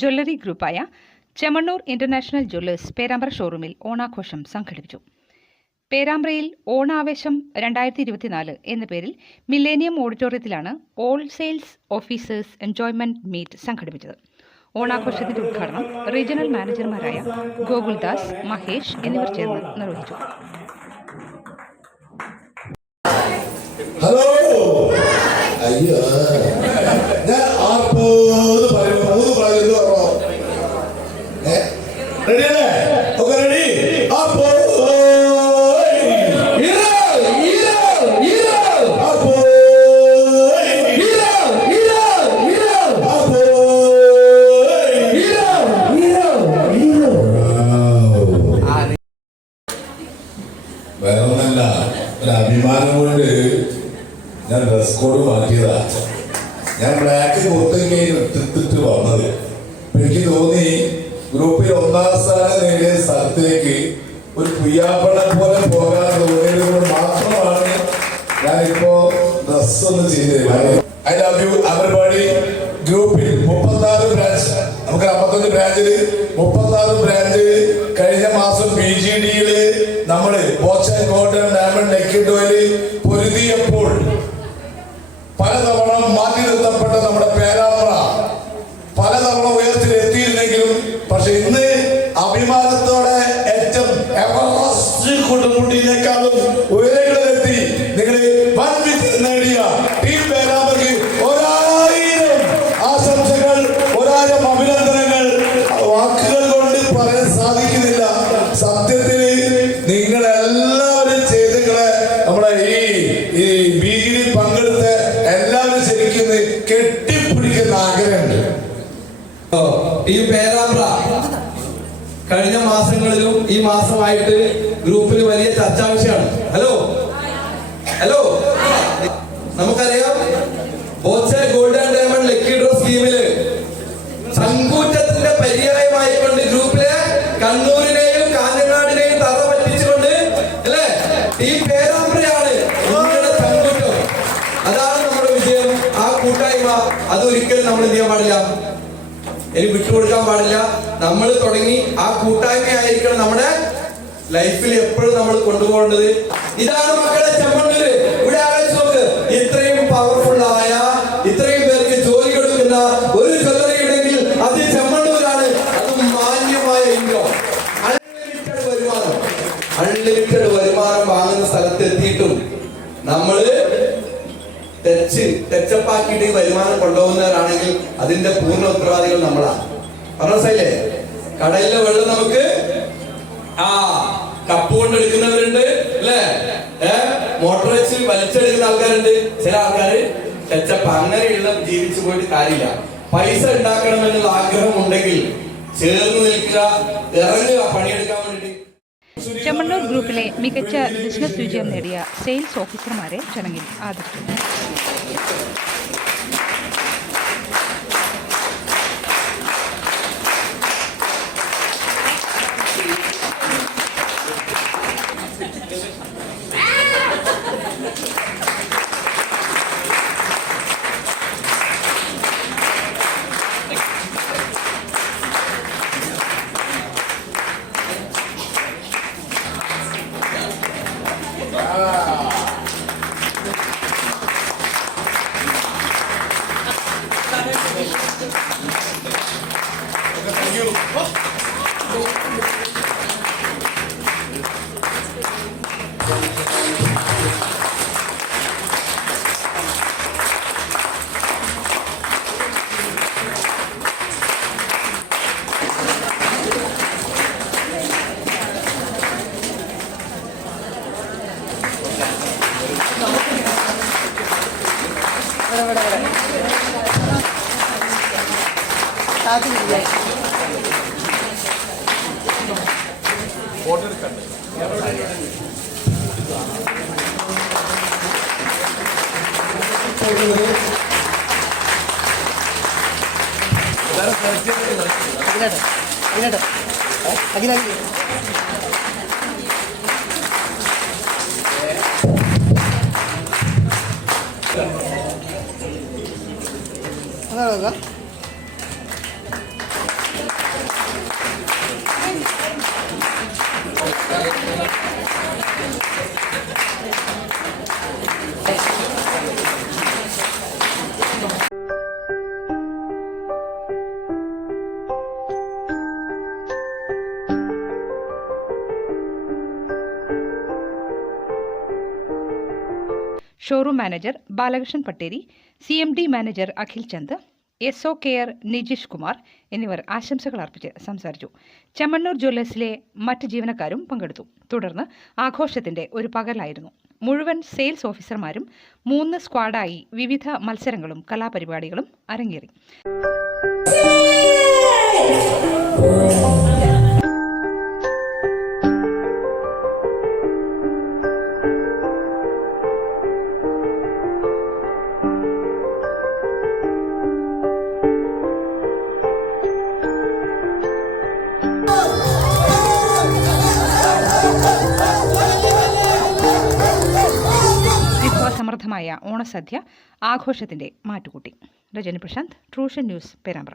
Jewellery ഗ്രൂപ്പായ Chemmanur international jewellers Perambra ഷോറൂമിൽ ഓണാഘോഷം സംഘടിപ്പിച്ചു. പേരാമ്പ്രയിൽ ഓണാവേശം രണ്ടായിരത്തി ഇരുപത്തിനാല് എന്ന പേരിൽ മില്ലേനിയം ഓഡിറ്റോറിയത്തിലാണ് all sales officers enjoyment meet സംഘടിപ്പിച്ചത്. ഓണാഘോഷത്തിന്റെ ഉദ്ഘാടനം റീജിയണൽ മാനേജർമാരായ ഗോകുൽദാസ് മഹേഷ് എന്നിവർ ചേർന്ന് നിർവഹിച്ചു. ഹലോ. അയ്യോ. ഒരു അഭിമാനം കൊണ്ട് ഞാൻ ഡ്രസ് കോഡ് മാറ്റിയതാ. ഞാൻ ബ്ലാക്ക് പുറത്തേക്ക് വന്നത്. എനിക്ക് തോന്നി ഗ്രൂപ്പിൽ ഒന്നാം സ്ഥാനം നേടിയ സ്ഥലത്തേക്ക് ഒരു പുയ്യാപ്പളെ പോലെ പോകാൻ തോന്നിയത് കൊണ്ട് മാത്രമാണ് ഇപ്പോ ഡ്രസ് ഒന്ന് ചെയ്തത്. അതിന്റെ അവരുടെ ഗ്രൂപ്പിൽ മുപ്പത്തിനാല് ബ്രാഞ്ച് നമുക്ക് അമ്പത്തഞ്ച് ബ്രാഞ്ചിൽ മുപ്പത്താറ് ബ്രാഞ്ച് കഴിഞ്ഞ മാസം ബി ജി ഡിയിൽ നമ്മൾ ഡയമണ്ട് പൊരുതിയപ്പോൾ പലതവണ മാറ്റി നിർത്തപ്പെട്ട നമ്മുടെ പേരാമ്പ്ര കെട്ടിപ്പിടിക്കുന്ന ആഗ്രഹമുണ്ട്. ഈ പേരാമ്പ്ര. കഴിഞ്ഞ മാസങ്ങളിലും ഈ മാസമായിട്ട് ഗ്രൂപ്പിൽ വലിയ ചർച്ചാ വിഷയമാണ്. ഹലോ? ഹലോ? നമുക്കറിയാം Boche gold and diamond lucky draw സ്കീമിൽ ചങ്കൂറ്റത്തിന്റെ അതൊരിക്കലും നമ്മൾ എന്ത് ചെയ്യാൻ പാടില്ല. ഇനി വിട്ടുകൊടുക്കാൻ പാടില്ല. നമ്മൾ തുടങ്ങി ആ കൂട്ടായ്മയായിരിക്കണം നമ്മുടെ ലൈഫിൽ എപ്പോഴും നമ്മൾ കൊണ്ടുപോകേണ്ടത്. ഇതാണ് മക്കളെ ചെമ്മണ്ണൂര് ഇവിടെ ആലോചിച്ച് നോക്ക്. ഇത്രയും പവർഫുൾ ആയ ഇത്രയും പേർക്ക് ജോലി കൊടുക്കുന്ന ഒരു ജ്വല്ലറി ഉണ്ടെങ്കിൽ അത് ചെമ്മണ്ണൂരാണ്. അത് മാന്യമായ ഇൻകം അൺലിമിറ്റഡ് വരുമാനം. അൺലിമിറ്റഡ് വരുമാനം വാങ്ങുന്ന സ്ഥലത്ത് നമ്മൾ തെച്ചപ്പാക്കിയിട്ട് ഈ വരുമാനം കൊണ്ടുപോകുന്നവരാണെങ്കിൽ അതിന്റെ പൂർണ ഉത്തരവാദികൾ നമ്മളാണ്. പറഞ്ഞ സൈലേ കടലിലെ വെള്ളം നമുക്ക് ആ കപ്പ് കൊണ്ട് എടുക്കുന്നവരുണ്ട് അല്ലേ? ഏഹ് മോട്ടോർ വെച്ച് വലിച്ചെടുക്കുന്ന ആൾക്കാരുണ്ട്. ചില ആൾക്കാർ തെച്ചപ്പ അങ്ങനെയുള്ള ജീവിച്ചു പോയിട്ട് കാര്യമില്ല. പൈസ ഉണ്ടാക്കണമെന്നുള്ള ആഗ്രഹം ഉണ്ടെങ്കിൽ ചേർന്ന് നിൽക്കുക ഇറങ്ങുക പണിയെടുക്കാൻ വേണ്ടി ചെമ്മണ്ണൂർ ഗ്രൂപ്പിലെ മികച്ച ബിസിനസ് വിജയം നേടിയ സെയിൽസ് ഓഫീസർമാരെ ചടങ്ങിൽ ആദരിച്ചു Thank you. ഇവിടെ ഇവിടെ ഇവിടെ വരാതില്ല അങ്ങോട്ട് അഖിലാഖിലേ അതാ showroom manager Balakrishnan Patteri C M D manager Akhil Chand S O care Nijeesh Kumar എന്നിവർ ആശംസകൾ അർപ്പിച്ച് സംസാരിച്ചു. ചെമ്മണ്ണൂർ ജ്വല്ലേഴ്സിലെ മറ്റ് ജീവനക്കാരും പങ്കെടുത്തു. തുടർന്ന് ആഘോഷത്തിന്റെ ഒരു പകലായിരുന്നു. മുഴുവൻ സെയിൽസ് ഓഫീസർമാരും മൂന്ന് സ്ക്വാഡായി വിവിധ മത്സരങ്ങളും കലാപരിപാടികളും അരങ്ങേറി. വിഭവസമൃദ്ധമായ ഓണസദ്യ ആഘോഷത്തിന്റെ മാറ്റുകൂട്ടി. രജനി പ്രശാന്ത് ട്രൂഷൻ ന്യൂസ് പേരാമ്പ്ര.